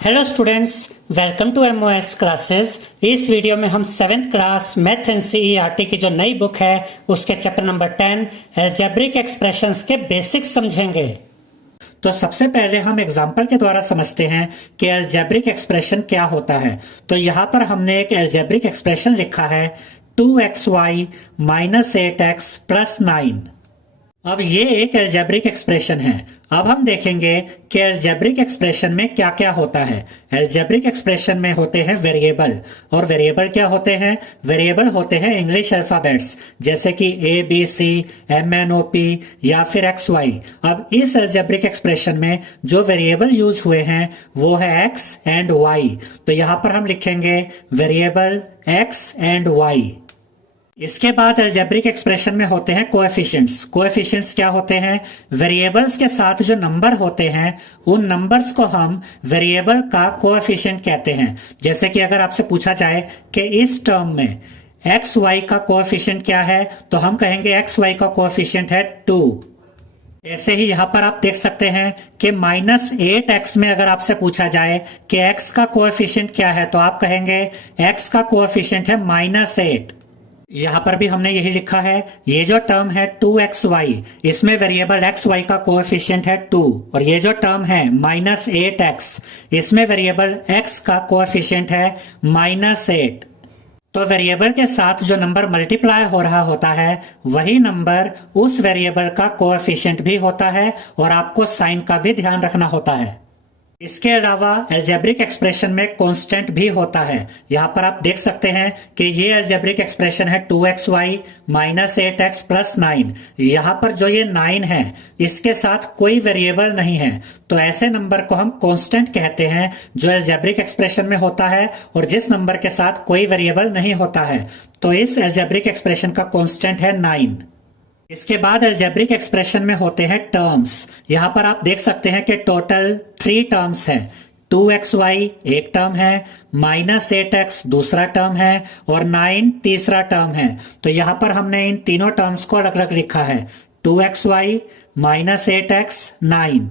Hello students, welcome to MOS classes. इस video में हम 7th क्लास मैथ एनसीईआरटी की जो नई बुक है उसके चैप्टर नंबर 10 अलजेब्रिक एक्सप्रेशंस के बेसिक्स समझेंगे। तो सबसे पहले हम एग्जाम्पल के द्वारा समझते हैं कि अलजेब्रिक एक्सप्रेशन क्या होता है। तो यहाँ पर हमने एक अलजेब्रिक एक्सप्रेशन लिखा है 2xy माइनस 8x प्लस 9। अब ये एक अलजेब्रिक एक्सप्रेशन है। अब हम देखेंगे कि अलजेब्रिक एक्सप्रेशन में क्या क्या होता है। अलजेब्रिक एक्सप्रेशन में होते हैं वेरिएबल, और वेरिएबल क्या होते हैं? वेरिएबल होते हैं इंग्लिश अल्फाबेट्स जैसे कि A B C M N O P या फिर एक्स वाई। अब इस अलजेब्रिक एक्सप्रेशन में जो वेरिएबल यूज हुए हैं वो है एक्स एंड वाई। तो यहां पर हम लिखेंगे वेरिएबल एक्स एंड वाई। इसके बाद अलजेब्रिक एक्सप्रेशन में होते हैं कोएफिशिएंट्स। कोएफिशिएंट्स क्या होते हैं? वेरिएबल्स के साथ जो नंबर होते हैं उन नंबर्स को हम वेरिएबल का कोएफिशिएंट कहते हैं। जैसे कि अगर आपसे पूछा जाए कि इस टर्म में एक्स वाई का कोएफिशिएंट क्या है, तो हम कहेंगे एक्स वाई का कोएफिशिएंट है 2। ऐसे ही यहां पर आप देख सकते हैं कि -8x में अगर आपसे पूछा जाए कि x का कोएफिशिएंट क्या है, तो आप कहेंगे x का कोएफिशिएंट है -8। यहां पर भी हमने यही लिखा है। ये जो टर्म है 2xy, इसमें वेरिएबल xy का कोएफिशिएंट है 2, और ये जो टर्म है -8x, इसमें वेरिएबल x का कोएफिशिएंट है -8। तो वेरिएबल के साथ जो नंबर मल्टीप्लाई हो रहा होता है वही नंबर उस वेरिएबल का कोएफिशिएंट भी होता है, और आपको साइन का भी ध्यान रखना होता है। इसके अलावा अलजेब्रिक एक्सप्रेशन में कांस्टेंट भी होता है। यहाँ पर आप देख सकते हैं कि ये अलजेब्रिक एक्सप्रेशन है 2xy माइनस 8x प्लस 9। यहाँ पर जो ये 9 है इसके साथ कोई वेरिएबल नहीं है, तो ऐसे नंबर को हम कांस्टेंट कहते हैं जो अलजेब्रिक एक्सप्रेशन में होता है और जिस नंबर के साथ कोई वेरिएबल नहीं होता है। तो इस अलजेब्रिक एक्सप्रेशन का कांस्टेंट है 9। इसके बाद अलजेब्रिक एक्सप्रेशन में होते हैं टर्म्स। यहां पर आप देख सकते हैं कि टोटल 3 टर्म्स हैं। 2xy एक टर्म है, -8x दूसरा टर्म है, और 9 तीसरा टर्म है। तो यहां पर हमने इन तीनों टर्म्स को अलग अलग लिखा है, 2xy -8x 9।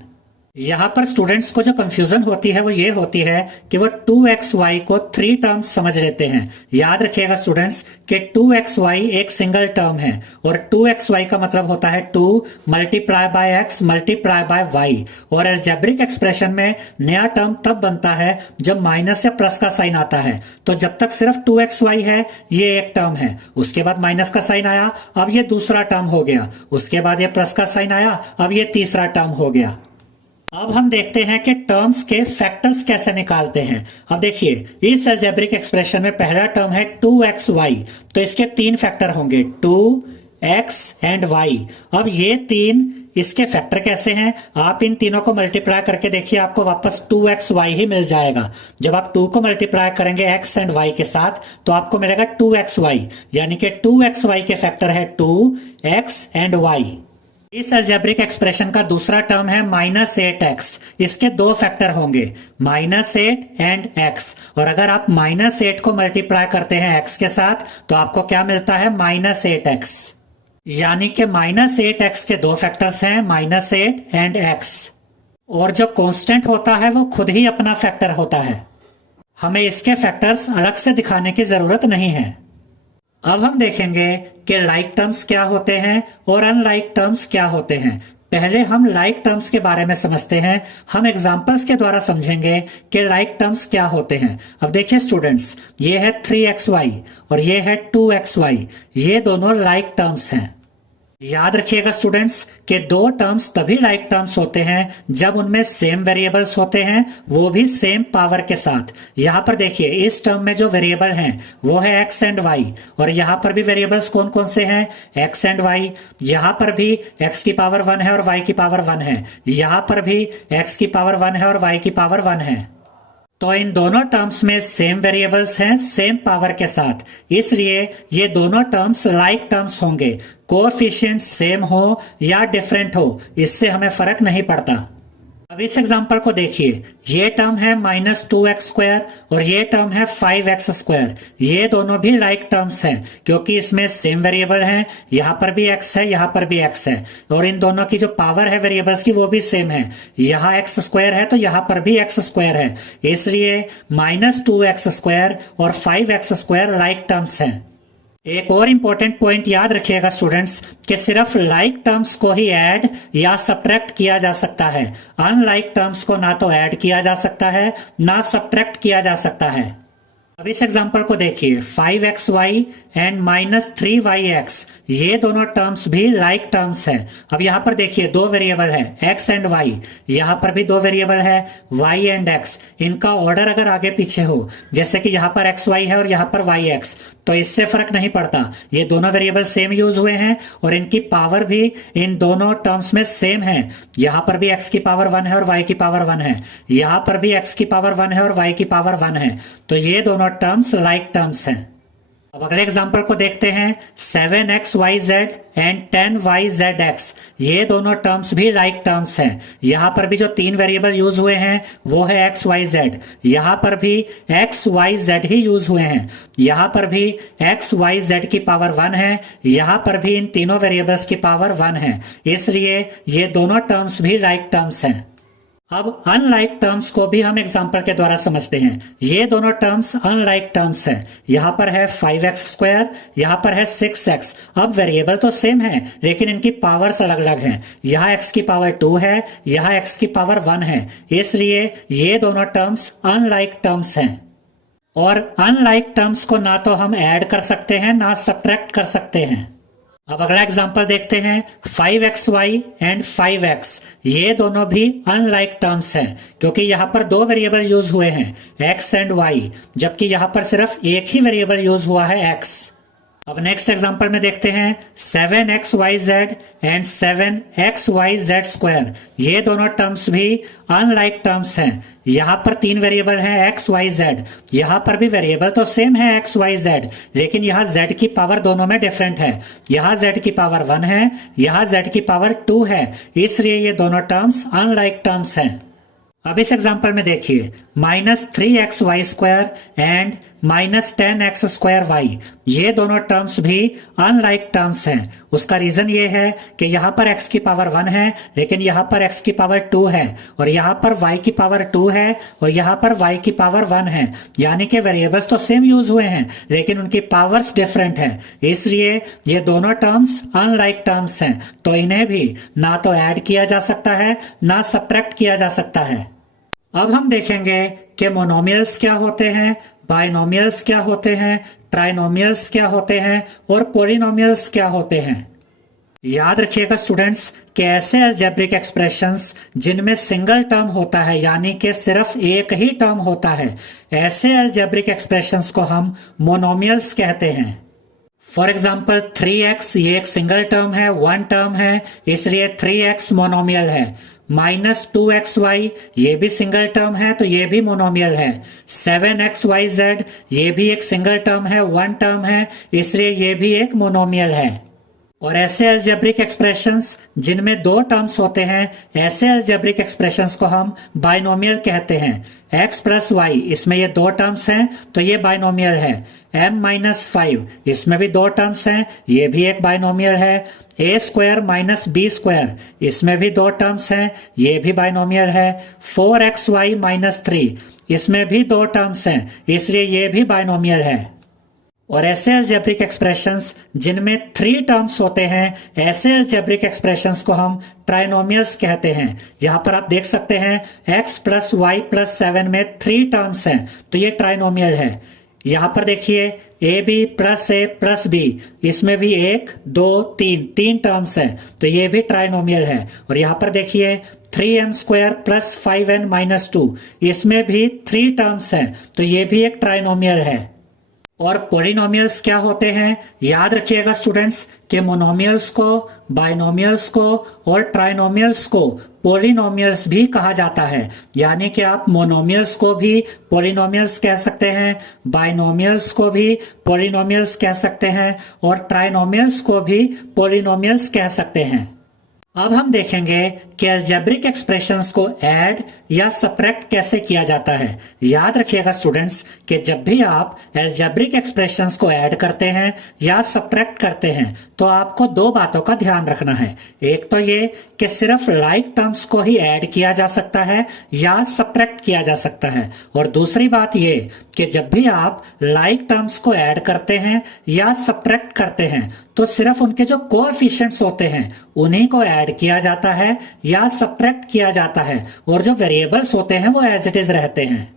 यहां पर स्टूडेंट्स को जो कंफ्यूजन होती है वो ये होती है कि वो 2xy को 3 टर्म्स समझ लेते हैं। याद रखिएगा स्टूडेंट्स कि 2xy एक सिंगल टर्म है, और 2xy का मतलब होता है 2 multiply by x multiply by y। और अलजेब्रिक एक्सप्रेशन में नया टर्म तब बनता है जब माइनस या प्लस का साइन आता है। तो जब तक सिर्फ 2xy है ये एक टर्म है, उसके बाद माइनस का साइन आया, अब ये दूसरा टर्म हो गया, उसके बाद ये प्लस का साइन आया, अब ये तीसरा टर्म हो गया। अब हम देखते हैं कि टर्म्स के फैक्टर्स कैसे निकालते हैं। अब देखिए, इस अलजेब्रिक एक्सप्रेशन में पहला टर्म है 2xy, तो इसके 3 फैक्टर होंगे 2x एंड y। अब ये 3 इसके फैक्टर कैसे हैं? आप इन तीनों को मल्टीप्लाई करके देखिए, आपको वापस 2xy ही मिल जाएगा। जब आप 2 को मल्टीप्लाई करेंगे x एंड y के साथ तो आपको मिलेगा 2xy, यानी कि 2xy के फैक्टर है 2x एंड y। इस अलजेब्रिक एक्सप्रेशन का दूसरा टर्म है -8x। इसके 2 फैक्टर होंगे, -8 एंड x। और अगर आप -8 को मल्टीप्लाई करते हैं x के साथ तो आपको क्या मिलता है? -8x। यानी कि -8x के 2 फैक्टर्स हैं, -8 एंड x। और जो कांस्टेंट होता है वो खुद ही अपना फैक्टर होता है, हमें इसके फैक्टर्स अलग से दिखाने की जरूरत नहीं है। अब हम देखेंगे कि लाइक टर्म्स क्या होते हैं और अनलाइक टर्म्स क्या होते हैं। पहले हम लाइक टर्म्स के बारे में समझते हैं। हम एग्जांपल्स के द्वारा समझेंगे कि लाइक टर्म्स क्या होते हैं। अब देखिए स्टूडेंट्स, ये है 3xy और ये है 2xy, ये दोनों लाइक टर्म्स हैं। याद रखिएगा स्टूडेंट्स कि 2 टर्म्स तभी लाइक टर्म्स होते हैं जब उनमें सेम वेरिएबल्स होते हैं, वो भी सेम पावर के साथ। यहां पर देखिए, इस टर्म में जो वेरिएबल हैं वो है x एंड y, और यहां पर भी वेरिएबल्स कौन कौन से हैं? x and y। यहां पर भी x की पावर 1 है और y की पावर 1 है, यहां पर भी x की पावर 1 है और y की पावर 1 है। तो इन दोनों टर्म्स में सेम वेरिएबल्स हैं सेम पावर के साथ, इसलिए ये दोनों टर्म्स लाइक टर्म्स होंगे। कोएफिशिएंट सेम हो या डिफरेंट हो इससे हमें फर्क नहीं पड़ता। अब इस एग्जांपल को देखिए, ये टर्म है -2x² और ये टर्म है 5x²। ये दोनों भी लाइक टर्म्स हैं क्योंकि इसमें सेम वेरिएबल हैं। यहाँ पर भी x है, यहाँ पर भी x है और इन दोनों की जो पावर है वेरिएबल्स की वो भी सेम है। यहाँ x² है तो यहाँ पर भी x² है, इसलिए -2x² और 5x² लाइक टर्म्स हैं। एक और इंपॉर्टेंट पॉइंट याद रखिएगा स्टूडेंट्स कि सिर्फ लाइक टर्म्स को ही ऐड या सब्ट्रैक्ट किया जा सकता है। अनलाइक टर्म्स को ना तो ऐड किया जा सकता है ना सब्ट्रैक्ट किया जा सकता है। अब इस एग्जांपल को देखिए, 5xy एंड -3yx, ये दोनों टर्म्स भी लाइक टर्म्स हैं। अब यहाँ पर देखिए दो वेरिएबल है x एंड y, यहाँ पर भी दो वेरिएबल है y एंड x। इनका ऑर्डर अगर आगे पीछे हो, जैसे कि यहाँ पर xy है और यहाँ पर yx, तो इससे फर्क नहीं पड़ता। ये दोनों वेरिएबल सेम यूज हुए हैं और इनकी पावर भी इन दोनों टर्म्स में सेम है। यहाँ पर भी x की पावर 1 है और y की पावर 1 है, यहाँ पर भी x की पावर 1 है और y की पावर 1 है, तो ये दोनों टर्म्स लाइक टर्म्स हैं। अब अगले एग्जांपल को देखते हैं, 7xyz एंड 10yzx, ये दोनों टर्म्स भी लाइक टर्म्स हैं। यहाँ पर भी जो तीन वेरिएबल यूज हुए हैं वो है xyz, यहाँ पर भी xyz ही यूज हुए हैं, यहाँ पर भी xyz की पावर 1 है, यहाँ पर भी इन तीनों वेरिएबल्स की पावर 1 है, इसलिए ये दोनों टर्म्स भी लाइक टर्म्स हैं। अब अनलाइक टर्म्स को भी हम एग्जांपल के द्वारा समझते हैं। ये दोनों टर्म्स अनलाइक टर्म्स हैं। यहाँ पर है 5x², यहाँ पर है 6x। अब वेरिएबल तो सेम है लेकिन इनकी पावर्स अलग अलग हैं। यहाँ x की पावर 2 है, यहाँ x की पावर 1 है, इसलिए ये दोनों टर्म्स अनलाइक टर्म्स हैं। और अनलाइक टर्म्स को ना तो हम ऐड कर सकते हैं ना सब्ट्रैक्ट कर सकते हैं। अब अगला एग्जांपल देखते हैं, 5xy एंड 5x, ये दोनों भी अनलाइक टर्म्स हैं क्योंकि यहाँ पर दो वेरिएबल यूज हुए हैं x एंड y, जबकि यहाँ पर सिर्फ एक ही वेरिएबल यूज हुआ है x। अब नेक्स्ट एग्जांपल में देखते हैं, 7xyz एंड 7xyz², ये दोनों टर्म्स भी अनलाइक टर्म्स हैं। यहाँ पर तीन वेरिएबल हैं x, y, z, यहाँ पर भी वेरिएबल तो सेम है x, y, z, लेकिन यहाँ z की पावर दोनों में डिफरेंट है। यहाँ z की पावर 1 है, यहाँ z की पावर 2 है, इसलिए ये दोनों टर्म्स अनलाइक टर्म्स हैं। अब इस एग्जांपल में देखिए, -3xy² एंड -10x²y, ये दोनों टर्म्स भी अनलाइक टर्म्स हैं। उसका रीजन ये है कि यहाँ पर x की पावर 1 है लेकिन यहाँ पर x की पावर 2 है और यहाँ पर y की पावर 2 है और यहाँ पर y की पावर 1 है, यानी कि वेरिएबल्स तो सेम यूज हुए हैं लेकिन उनकी पावर्स डिफरेंट है, इसलिए ये दोनों टर्म्स अनलाइक टर्म्स हैं। तो इन्हें भी ना तो ऐड किया जा सकता है ना सब्ट्रैक्ट किया जा सकता है। अब हम देखेंगे कि मोनोमियल्स क्या होते हैं, बाइनोमियल्स क्या होते हैं, ट्राइनोमियल्स क्या होते हैं और पॉलिनोमियल्स क्या होते हैं। याद रखिएगा स्टूडेंट्स कि ऐसे अलजेब्रिक एक्सप्रेशंस जिनमें सिंगल टर्म होता है, यानी कि सिर्फ एक ही टर्म होता है, ऐसे अलजेब्रिक एक्सप्रेशंस को हम मोनोमियल्स कहते हैं। फॉर एग्जाम्पल 3x, ये एक सिंगल टर्म है, वन टर्म है, इसलिए 3x मोनोमियल है। -2xy, ये भी सिंगल टर्म है तो ये भी मोनोमियल है। 7xyz, ये भी एक सिंगल टर्म है, वन टर्म है, इसलिए ये भी एक मोनोमियल है। और ऐसे अलजेब्रिक एक्सप्रेशंस जिनमें दो टर्म्स होते हैं, ऐसे अलजेब्रिक एक्सप्रेशंस को हम बाइनोमियल कहते हैं। x + y, इसमें ये दो टर्म्स हैं तो ये बाइनोमियल है। m-5, इसमें भी दो टर्म्स हैं, ये भी एक बाइनोमियल है। a² - b², इसमें भी दो टर्म्स हैं, ये भी बाइनोमियल है। 4xy - 3, इसमें भी दो टर्म्स हैं, इसलिए ये भी बाइनोमियल है। और ऐसे अलजेब्रिक एक्सप्रेशंस जिनमें 3 टर्म्स होते हैं, ऐसे अलजेब्रिक एक्सप्रेशंस को हम ट्राइनोमियल्स कहते हैं। यहाँ पर आप देख सकते हैं x + y + 7 में 3 टर्म्स हैं तो ये ट्राइनोमियल है। यहाँ पर देखिए ab + a + b, इसमें भी 1, 2, 3 टर्म्स हैं तो ये भी ट्राइनोमियल है। और यहाँ पर देखिए 3m² + 5n - 2, इसमें भी 3 टर्म्स हैं तो ये भी एक ट्राइनोमियल है। और पॉलिनोमियल्स क्या होते हैं, याद रखिएगा स्टूडेंट्स कि मोनोमियल्स को, बाइनोमियल्स को और ट्राइनोमियल्स को पॉलिनोमियल्स भी कहा जाता है। यानी कि आप मोनोमियल्स को भी पॉलिनोमियल्स कह सकते हैं, बाइनोमियल्स को भी पॉलिनोमियल्स कह सकते हैं और ट्राइनोमियल्स को भी पॉलिनोमियल्स कह सकते हैं। अब हम देखेंगे कि अलजेब्रिक एक्सप्रेशंस को ऐड या सब्ट्रैक्ट कैसे किया जाता है। याद रखिएगा स्टूडेंट्स कि जब भी आप अलजेब्रिक एक्सप्रेशंस को ऐड करते हैं या सब्ट्रैक्ट करते हैं तो आपको दो बातों का ध्यान रखना है। एक तो ये कि सिर्फ लाइक टर्म्स को ही ऐड किया जा सकता है या सब्ट्रैक्ट किया जा सकता है, और दूसरी बात ये कि जब भी आप लाइक टर्म्स को ऐड करते हैं या सब्ट्रैक्ट करते हैं तो सिर्फ उनके जो कोएफिशिएंट्स होते हैं उन्हीं को ऐड किया जाता है या सब्ट्रैक्ट किया जाता है, और जो वेरिएबल्स होते हैं वो एज इट इज रहते हैं।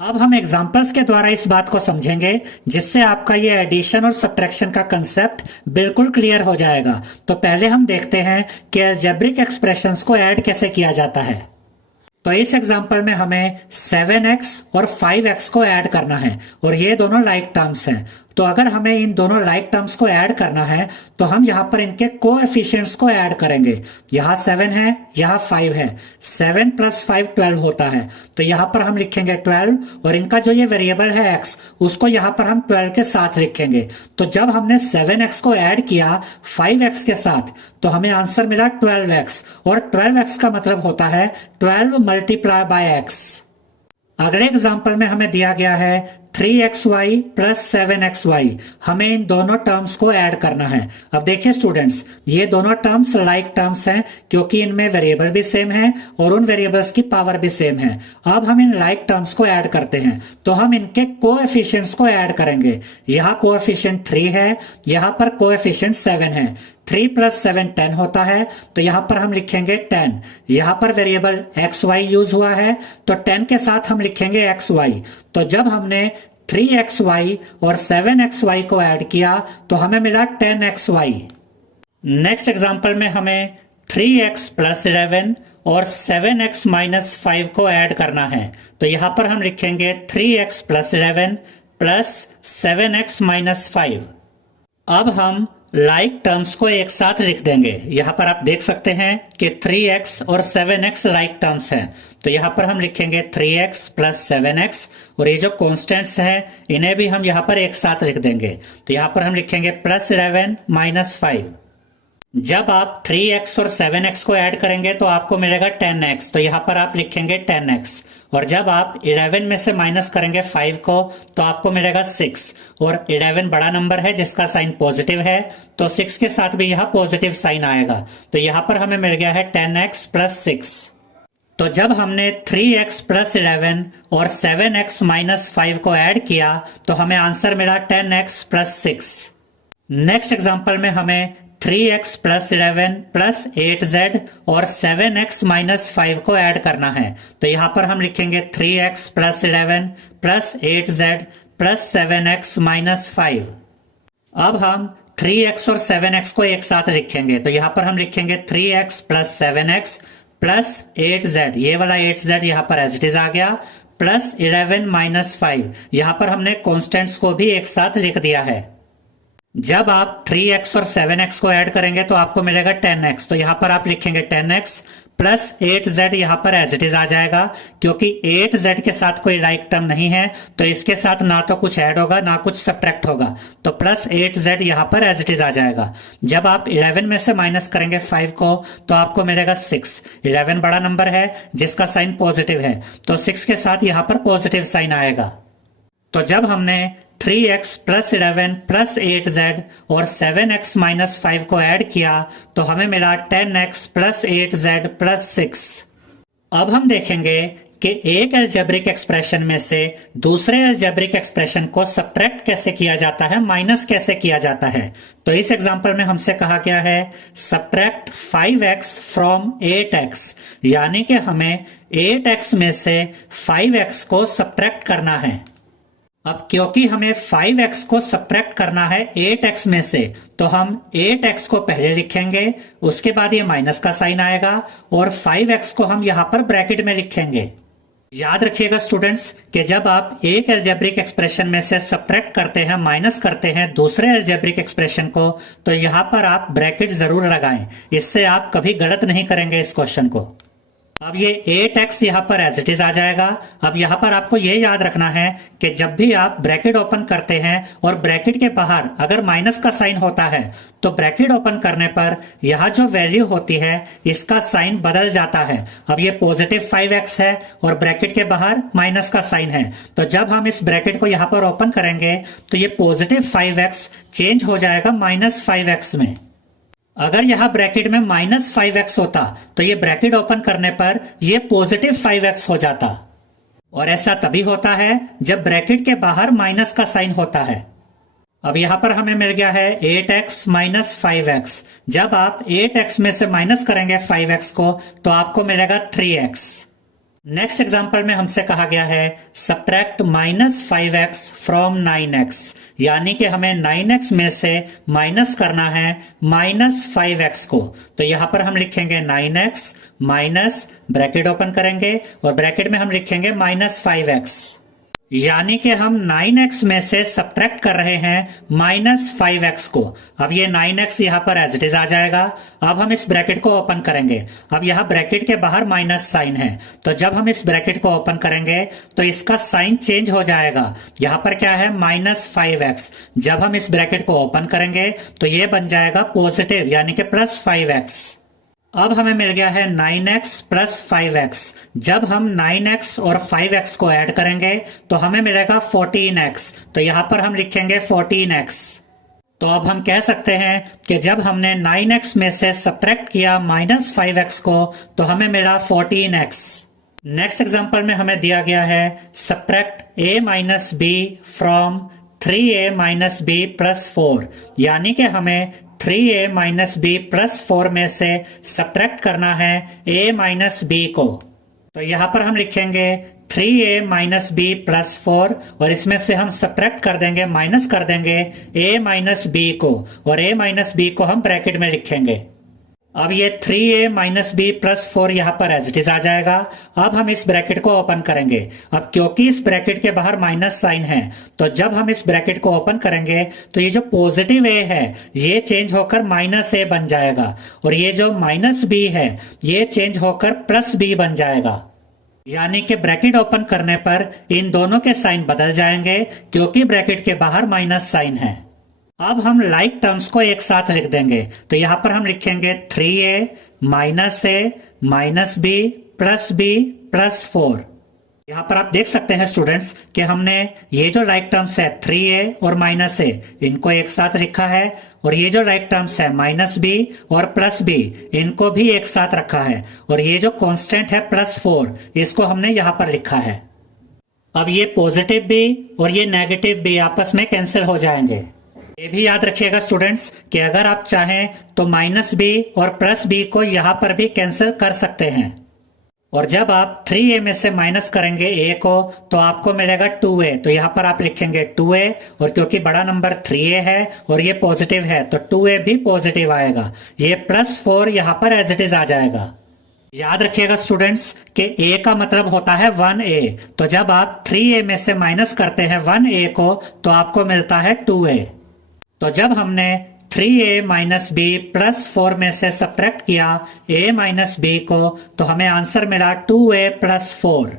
अब हम एग्जांपल्स के द्वारा इस बात को समझेंगे जिससे आपका ये एडिशन और सब्ट्रैक्शन का कंसेप्ट बिल्कुल क्लियर हो जाएगा। तो पहले हम देखते हैं कि अलजेब्रिक एक्सप्रेशंस को ऐड कैसे किया जाता है। तो इस एग्जांपल में हमें 7x और 5x को ऐड करना है, और ये दोनों लाइक टर्म्स हैं। तो अगर हमें इन दोनों लाइक टर्म्स को ऐड करना है तो हम यहाँ पर इनके कोएफिशिएंट्स को ऐड करेंगे। यहाँ 7 है, यहाँ 5 है, 7 + 5 12 होता है। तो यहाँ पर हम लिखेंगे 12, और इनका जो ये वेरिएबल है x उसको यहाँ पर हम 12 के साथ लिखेंगे। तो जब हमने 7x को ऐड किया 5x के साथ तो हमें आंसर मिला 12x, और 12x का मतलब होता है 12 × x। अगले एग्जाम्पल में हमें दिया गया है 3xy + 7xy। हमें इन दोनों टर्म्स को ऐड करना है। अब देखिए स्टूडेंट्स, ये दोनों टर्म्स लाइक टर्म्स हैं क्योंकि इनमें वेरिएबल भी सेम है और उन वेरिएबल्स की पावर भी सेम है। अब हम इन लाइक टर्म्स को ऐड करते हैं तो हम इनके कोएफिशिएंट्स को ऐड करेंगे। यहाँ कोएफिशिएंट 3 है, यहाँ पर कोएफिशिएंट 7 है। 3 + 7 10 होता है, तो यहाँ पर हम लिखेंगे 10। यहाँ पर वेरिएबल xy यूज हुआ है तो 10 के साथ हम लिखेंगे xy। तो जब हमने 3xy और 7xy को ऐड किया तो हमें मिला 10xy। नेक्स्ट एग्जांपल में हमें 3x + 11 और 7x - 5 को ऐड करना है। तो यहाँ पर हम लिखेंगे 3x + 11 + 7x - 5। अब हम लाइक टर्म्स को एक साथ लिख देंगे। यहाँ पर आप देख सकते हैं कि 3x और 7x लाइक टर्म्स हैं। तो यहाँ पर हम लिखेंगे 3x + 7x, और ये जो कॉन्स्टेंट्स हैं इन्हें भी हम यहाँ पर एक साथ लिख देंगे। तो यहाँ पर हम लिखेंगे +11 - 5। जब आप 3x और 7x को ऐड करेंगे तो आपको मिलेगा 10x। तो यहाँ पर आप लिखेंगे 10x, और जब आप 11 में से माइनस करेंगे 5 को तो आपको मिलेगा 6, और 11 बड़ा नंबर है जिसका साइन पॉजिटिव है तो 6 के साथ भी यहाँ पॉजिटिव साइन आएगा। तो यहाँ पर हमें मिल गया है 10x + 6। तो जब हमने 3x + 11 और 7x - 5 को ऐड किया तो हमें आंसर मिला 10x + 6। नेक्स्ट एग्जांपल में हमें 3x + 11 + 8z और 7x - 5 को ऐड करना है। तो यहाँ पर हम लिखेंगे 3x + 11 + 8z + 7x - 5। अब हम 3x और 7x को एक साथ लिखेंगे। तो यहाँ पर हम लिखेंगे 3x + 7x + 8z, ये वाला 8z यहाँ पर एज इट इज आ गया, + 11 - 5। यहाँ पर हमने कॉन्स्टेंट्स को भी एक साथ लिख दिया है। जब आप 3x और 7x को ऐड करेंगे तो आपको मिलेगा 10x। तो यहाँ पर आप लिखेंगे 10x + 8z, यहाँ पर एज इट इज आ जाएगा क्योंकि 8z के साथ कोई लाइक टर्म नहीं है तो इसके साथ ना तो कुछ ऐड होगा ना कुछ सब्ट्रैक्ट होगा। तो +8z यहाँ पर एज इट इज आ जाएगा। जब आप 11 में से माइनस करेंगे 5 को तो आपको मिलेगा 6। 11 बड़ा नंबर है जिसका साइन पॉजिटिव है तो 6 के साथ यहाँ पर पॉजिटिव साइन आएगा। तो जब हमने 3x + 11 + 8z और 7x - 5 को ऐड किया तो हमें मिला 10x + 8z + 6। अब हम देखेंगे कि एक अलजेब्रिक एक्सप्रेशन में से दूसरे अलजेब्रिक एक्सप्रेशन को सब्ट्रैक्ट कैसे किया जाता है, माइनस कैसे किया जाता है। तो इस एग्जांपल में हमसे कहा गया है सब्ट्रैक्ट 5x फ्रॉम 8x, यानी कि हमें 8x में से 5x को सब्ट्रैक्ट करना है। अब क्योंकि हमें 5x को सब्ट्रैक्ट करना है 8x में से तो हम 8x को पहले लिखेंगे, उसके बाद ये माइनस का साइन आएगा और 5x को हम यहाँ पर ब्रैकेट में लिखेंगे। याद रखिएगा स्टूडेंट्स कि जब आप एक अलजेब्रिक एक्सप्रेशन में से सब्ट्रैक्ट करते हैं, माइनस करते हैं दूसरे अलजेब्रिक एक्सप्रेशन को, तो यहाँ पर आप ब्रैकेट जरूर लगाएं। इससे आप कभी गलत नहीं करेंगे इस क्वेश्चन को। अब ये 8x यहाँ पर एज इट इज आ जाएगा। अब यहाँ पर आपको ये याद रखना है कि जब भी आप ब्रैकेट ओपन करते हैं और ब्रैकेट के बाहर अगर माइनस का साइन होता है तो ब्रैकेट ओपन करने पर यहाँ जो वैल्यू होती है इसका साइन बदल जाता है। अब ये पॉजिटिव 5x है और ब्रैकेट के बाहर माइनस का साइन है, तो जब हम इस ब्रैकेट को यहाँ पर ओपन करेंगे तो ये पॉजिटिव 5x चेंज हो जाएगा -5x में। अगर यहां ब्रैकेट में -5x होता तो ये ब्रैकेट ओपन करने पर ये पॉजिटिव 5x हो जाता, और ऐसा तभी होता है जब ब्रैकेट के बाहर माइनस का साइन होता है। अब यहां पर हमें मिल गया है 8x - 5x। जब आप 8x में से माइनस करेंगे 5x को तो आपको मिलेगा 3x। नेक्स्ट एग्जांपल में हमसे कहा गया है सब्ट्रैक्ट -5x फ्रॉम 9x, यानी कि हमें 9x में से माइनस करना है -5x को। तो यहां पर हम लिखेंगे 9x माइनस, ब्रैकेट ओपन करेंगे और ब्रैकेट में हम लिखेंगे -5x, यानी कि हम 9x में से सब्ट्रैक्ट कर रहे हैं -5x को। अब ये 9x यहाँ पर एज इट इज आ जाएगा। अब हम इस ब्रैकेट को ओपन करेंगे। अब यहाँ ब्रैकेट के बाहर माइनस साइन है, तो जब हम इस ब्रैकेट को ओपन करेंगे तो इसका साइन चेंज हो जाएगा। यहाँ पर क्या है -5x। जब हम इस ब्रैकेट को ओपन करेंगे तो ये बन जाएगा पॉजिटिव यानी कि +5x। अब हमें मिल गया है 9x + 5x। जब हम 9x और 5x को ऐड करेंगे तो हमें मिलेगा 14x, तो यहां पर हम लिखेंगे 14x। तो अब हम कह सकते हैं कि जब हमने 9x में से सब्ट्रैक्ट किया -5x को तो हमें मिला 14x। नेक्स्ट एग्जांपल में हमें दिया गया है subtract a - b from 3a - b + 4, यानी कि हमें 3a - b + 4 में से सब्ट्रैक्ट करना है a - b को। तो यहाँ पर हम लिखेंगे 3a - b + 4 और इसमें से हम सब्ट्रैक्ट कर देंगे, माइनस कर देंगे a - b को, और a - b को हम ब्रैकेट में लिखेंगे। अब ये 3a - b + 4 यहाँ पर एज इट इज आ जाएगा। अब हम इस ब्रैकेट को ओपन करेंगे। अब क्योंकि इस ब्रैकेट के बाहर माइनस साइन है, तो जब हम इस ब्रैकेट को ओपन करेंगे तो ये जो पॉजिटिव a है ये चेंज होकर -a बन जाएगा, और ये जो -b है ये चेंज होकर +b बन जाएगा। यानी कि ब्रैकेट ओपन करने पर इन दोनों के साइन बदल जाएंगे क्योंकि ब्रैकेट के बाहर माइनस साइन है। अब हम लाइक टर्म्स को एक साथ लिख देंगे। तो यहां पर हम लिखेंगे 3a - b + b + 4। यहां पर आप देख सकते हैं स्टूडेंट्स कि हमने ये जो लाइक टर्म्स है 3a और -a इनको एक साथ लिखा है, और ये जो लाइक टर्म्स है -b और +b इनको भी एक साथ रखा है, और ये जो कांस्टेंट है +4 इसको हमने यहां पर लिखा है। अब ये पॉजिटिव b और ये नेगेटिव b आपस में कैंसिल हो जाएंगे। ये भी याद रखिएगा स्टूडेंट्स कि अगर आप चाहें तो -b और +b को यहां पर भी कैंसिल कर सकते हैं, और जब आप 3a में से माइनस करेंगे a को तो आपको मिलेगा 2a। तो यहां पर आप लिखेंगे 2a, और क्योंकि बड़ा नंबर 3a है और ये पॉजिटिव है तो 2a भी पॉजिटिव आएगा। ये +4 यहां पर एज इट इज आ जाएगा। याद रखिएगा स्टूडेंट्स कि a का मतलब होता है 1a, तो जब आप 3a में से माइनस करते हैं 1a को तो आपको मिलता है 2a। तो जब हमने 3a - b + 4 में से सब्ट्रैक्ट किया a - b को तो हमें आंसर मिला 2a + 4।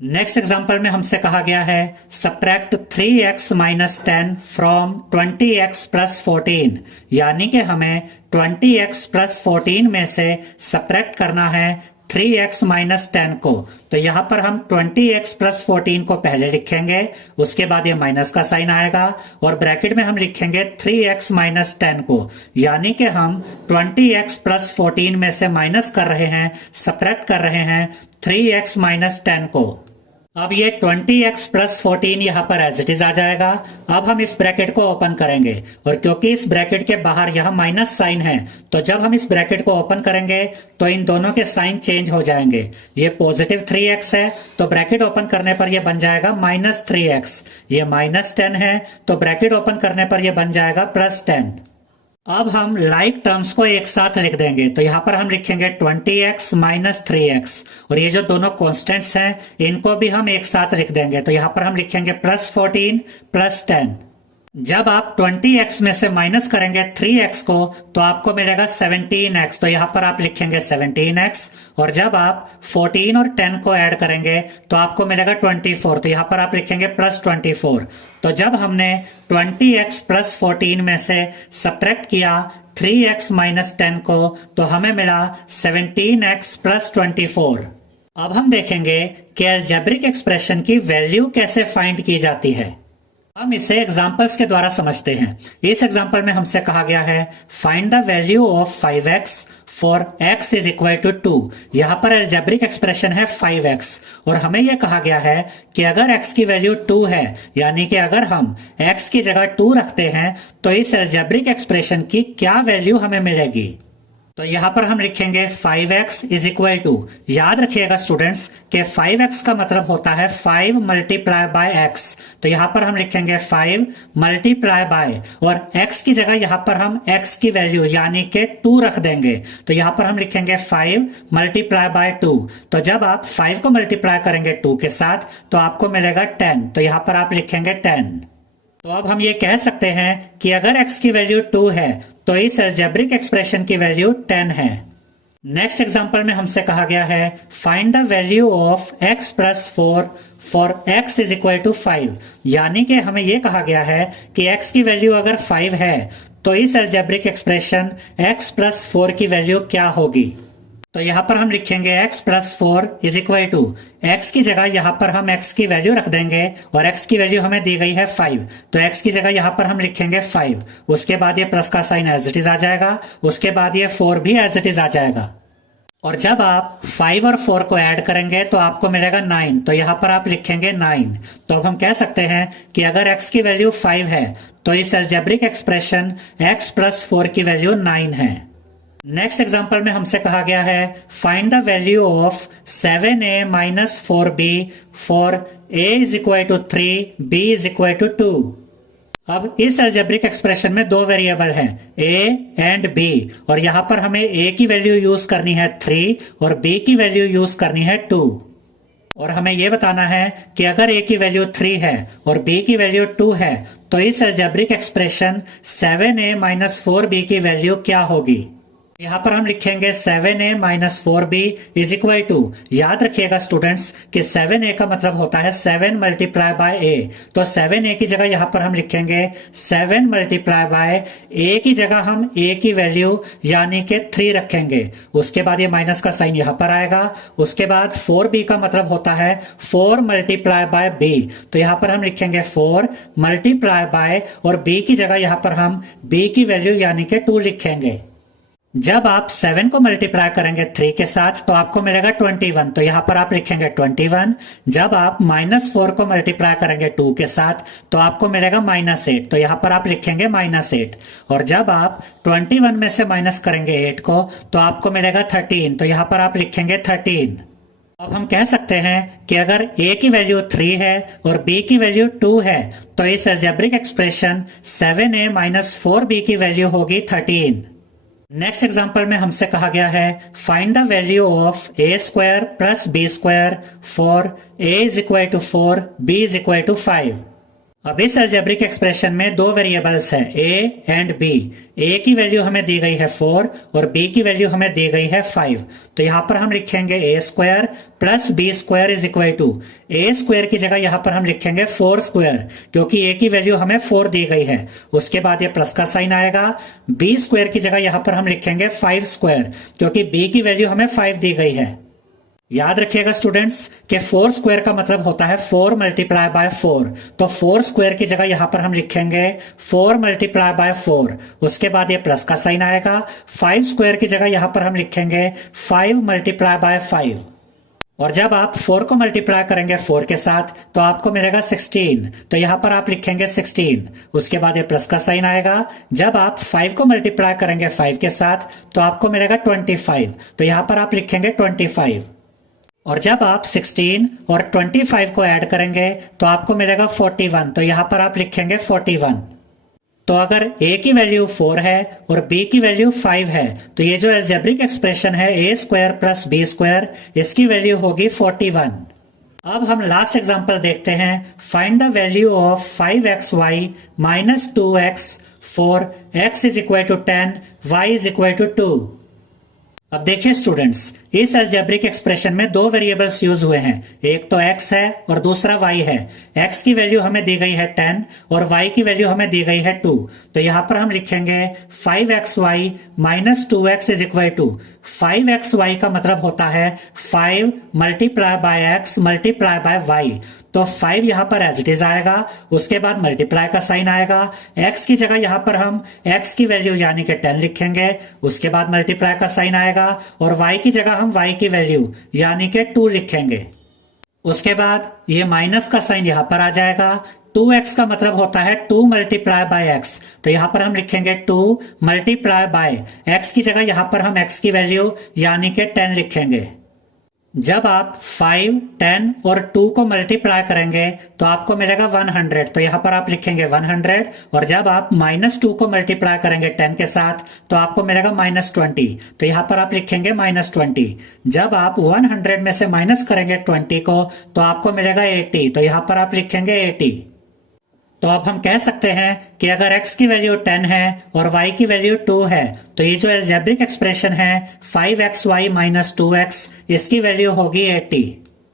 नेक्स्ट एग्जांपल में हमसे कहा गया है सब्ट्रैक्ट 3x - 10 फ्रॉम 20x + 14, यानी कि हमें 20x + 14 में से सब्ट्रैक्ट करना है 3x - 10 को। तो यहाँ पर हम 20x + 14 को पहले लिखेंगे, उसके बाद ये माइनस का साइन आएगा और ब्रैकेट में हम लिखेंगे 3x - 10 को, यानी कि हम 20x + 14 में से माइनस कर रहे हैं, सब्ट्रैक्ट कर रहे हैं 3x - 10 को। अब ये 20x + 14 यहाँ पर एज इट इज आ जाएगा। अब हम इस ब्रैकेट को ओपन करेंगे, और क्योंकि इस ब्रैकेट के बाहर यहाँ माइनस साइन है तो जब हम इस ब्रैकेट को ओपन करेंगे तो इन दोनों के साइन चेंज हो जाएंगे। ये पॉजिटिव 3x है तो ब्रैकेट ओपन करने पर यह बन जाएगा -3x। ये -10 है तो ब्रैकेट ओपन करने पर यह बन जाएगा +10। अब हम लाइक टर्म्स को एक साथ लिख देंगे। तो यहाँ पर हम लिखेंगे 20x - 3x, और ये जो दोनों कॉन्स्टेंट्स हैं इनको भी हम एक साथ लिख देंगे। तो यहाँ पर हम लिखेंगे +14 + 10। जब आप 20x में से माइनस करेंगे 3x को तो आपको मिलेगा 17x, तो यहां पर आप लिखेंगे 17x। और जब आप 14 और 10 को ऐड करेंगे तो आपको मिलेगा 24, तो यहां पर आप लिखेंगे प्लस 24। तो जब हमने 20x प्लस 14 में से सब्ट्रैक्ट किया 3x माइनस 10 को तो हमें मिला 17x प्लस 24। अब हम देखेंगे कि अलजेब्रिक एक्सप्रेशन की वैल्यू कैसे फाइंड की जाती है। हम इसे एग्जांपल्स के द्वारा समझते हैं। इस एग्जांपल में हमसे कहा गया है find the value of 5x for x is equal to 2। यहां पर अलजेब्रिक एक्सप्रेशन है 5x और हमें यह कहा गया है कि अगर x की वैल्यू 2 है, यानी कि अगर हम x की जगह 2 रखते हैं तो इस अलजेब्रिक एक्सप्रेशन की क्या वैल्यू हमें मिलेगी। तो यहां पर हम लिखेंगे 5x इज इक्वल टू, याद रखिएगा स्टूडेंट्स कि 5x का मतलब होता है 5 मल्टीप्लाई बाय x। तो यहां पर हम लिखेंगे 5 मल्टीप्लाई बाय, और x की जगह यहां पर हम x की वैल्यू यानी कि 2 रख देंगे। तो यहां पर हम लिखेंगे 5 मल्टीप्लाई बाय 2। तो जब आप 5 को मल्टीप्लाई करेंगे 2 के साथ तो आपको मिलेगा 10। तो यहां पर आप लिखेंगे 10। तो अब हम ये कह सकते हैं कि अगर x की वैल्यू 2 है तो इस अलजेब्रिक एक्सप्रेशन की वैल्यू 10 है। नेक्स्ट एग्जांपल में हमसे कहा गया है find the value of x plus 4 for x is equal to 5, यानी कि हमें यह कहा गया है कि x की वैल्यू अगर 5 है तो इस अलजेब्रिक एक्सप्रेशन x प्लस 4 की वैल्यू क्या होगी। तो यहां पर हम लिखेंगे x plus 4 is equal to, x की जगह यहां पर हम x की वैल्यू रख देंगे और x की वैल्यू हमें दी गई है 5। तो x की जगह यहां पर हम लिखेंगे 5, उसके बाद ये प्लस का साइन एज इट इज आ जाएगा, उसके बाद ये 4 भी एज इट इज आ जाएगा। और जब आप 5 और 4 को ऐड करेंगे तो आपको मिलेगा 9। तो यहां पर आप लिखेंगे 9। तो अब हम कह सकते हैं कि अगर x की वैल्यू 5 है तो इस अलजेब्रिक एक्सप्रेशन x प्लस 4 की वैल्यू 9 है। नेक्स्ट एग्जांपल में हमसे कहा गया है find the value of 7a minus 4b for a is equal to 3 b is equal to 2। अब इस अलजेब्रिक एक्सप्रेशन में दो वेरिएबल हैं a एंड b, और यहां पर हमें a की वैल्यू यूज करनी है 3 और b की वैल्यू यूज करनी है 2। और हमें यह बताना है कि अगर a की वैल्यू 3 है और b की वैल्यू 2 है तो इस algebraic expression 7a minus 4b की वैल्यू क्या होगी। यहां पर हम लिखेंगे 7a minus 4b is equal to, याद रखिएगा स्टूडेंट्स कि 7a का मतलब होता है 7 मल्टीप्लाई बाय a। तो 7a की जगह यहां पर हम लिखेंगे 7 मल्टीप्लाई बाय a की जगह हम a की वैल्यू यानी कि 3 रखेंगे, उसके बाद ये माइनस का साइन यहां पर आएगा। उसके बाद 4b का मतलब होता है 4 मल्टीप्लाई बाय b। तो यहां पर हम लिखेंगे 4 मल्टीप्लाई बाय, और b की जगह यहां पर हम b की वैल्यू यानी कि 2 लिखेंगे। जब आप 7 को मल्टीप्लाई करेंगे 3 के साथ तो आपको मिलेगा 21। तो यहां पर आप लिखेंगे 21। जब आप माइनस 4 को मल्टीप्लाई करेंगे 2 के साथ तो आपको मिलेगा -8। तो यहां पर आप लिखेंगे -8। और जब आप 21 में से माइनस करेंगे 8 को तो आपको मिलेगा 13। तो यहां पर आप लिखेंगे 13। अब हम कह सकते हैं कि अगर a की वैल्यू 3 है और b की वैल्यू 2 है तो इस algebraic expression 7a minus 4b की वैल्यू होगी 13। नेक्स्ट एग्जांपल में हमसे कहा गया है find the value of a square plus b square for a is equal to 4 b is equal to 5। अब इस अलजेब्रिक एक्सप्रेशन में दो वेरिएबल्स हैं a एंड b। a की वैल्यू हमें दी गई है 4 और b की वैल्यू हमें दी गई है 5। तो यहां पर हम लिखेंगे a square plus b square is equal to, a square की जगह यहां पर हम लिखेंगे 4 स्क्वायर क्योंकि a की वैल्यू हमें 4 दी गई है। उसके बाद ये प्लस का साइन आएगा। b स्क्वायर की जगह यहां पर हम लिखेंगे 5 स्क्वायर क्योंकि b की वैल्यू हमें 5 दी गई है। याद रखिएगा स्टूडेंट्स कि 4 स्क्वायर का मतलब होता है 4 मल्टीप्लाई बाय 4। तो 4 स्क्वायर की जगह यहां पर हम लिखेंगे 4 मल्टीप्लाई बाय 4, उसके बाद ये प्लस का साइन आएगा। 5 स्क्वायर की जगह यहां पर हम लिखेंगे 5 मल्टीप्लाई बाय 5। और जब आप 4 को मल्टीप्लाई करेंगे 4 के साथ तो आपको मिलेगा 16। तो यहां पर आप लिखेंगे 16, उसके बाद ये प्लस का साइन आएगा। जब आप 5 को मल्टीप्लाई करेंगे 5 के साथ तो आपको मिलेगा 25। तो यहां पर आप लिखेंगे 25। और जब आप 16 और 25 को ऐड करेंगे तो आपको मिलेगा 41। तो यहां पर आप लिखेंगे 41। तो अगर a की वैल्यू 4 है और b की वैल्यू 5 है तो ये जो अलजेब्रिक एक्सप्रेशन है a square plus b square, इसकी वैल्यू होगी 41। अब हम लास्ट एग्जांपल देखते हैं। Find the value of 5xy minus 2x for x is equal to 10, y is equal to 2। अब देखिए स्टूडेंट्स, इस अलजेब्रिक एक्सप्रेशन में दो वेरिएबल्स यूज हुए हैं, एक तो x है और दूसरा y है। x की वैल्यू हमें दी गई है 10 और y की वैल्यू हमें दी गई है 2। तो यहां पर हम लिखेंगे 5xy minus 2x is equal to 5xy का मतलब होता है 5 multiply by x multiply by y। तो 5 यहां पर एज इट इज आएगा, उसके बाद मल्टीप्लाई का साइन आएगा। x की जगह यहां पर हम x की वैल्यू यानी कि 10 लिखेंगे, उसके बाद मल्टीप्लाई का साइन आएगा और y की जगह हम y की वैल्यू यानी कि 2 लिखेंगे। उसके बाद ये माइनस का साइन यहां पर आ जाएगा। 2x का मतलब होता है 2 मल्टीप्लाई बाय x, तो यहां पर हम लिखेंगे 2 मल्टीप्लाई बाय x की जगह यहां पर हम x की वैल्यू यानी कि 10 लिखेंगे। जब आप 5, 10 और 2 को मल्टीप्लाई करेंगे तो आपको मिलेगा 100, तो यहां पर आप लिखेंगे 100। और जब आप -2 को मल्टीप्लाई करेंगे 10 के साथ तो आपको मिलेगा -20, तो यहां पर आप लिखेंगे -20। जब आप 100 में से माइनस करेंगे 20 को तो आपको मिलेगा 80, तो यहां पर आप लिखेंगे 80। तो अब हम कह सकते हैं कि अगर x की वैल्यू 10 है और y की वैल्यू 2 है तो ये जो अलजेब्रिक एक्सप्रेशन है 5xy माइनस 2x, इसकी वैल्यू होगी 80।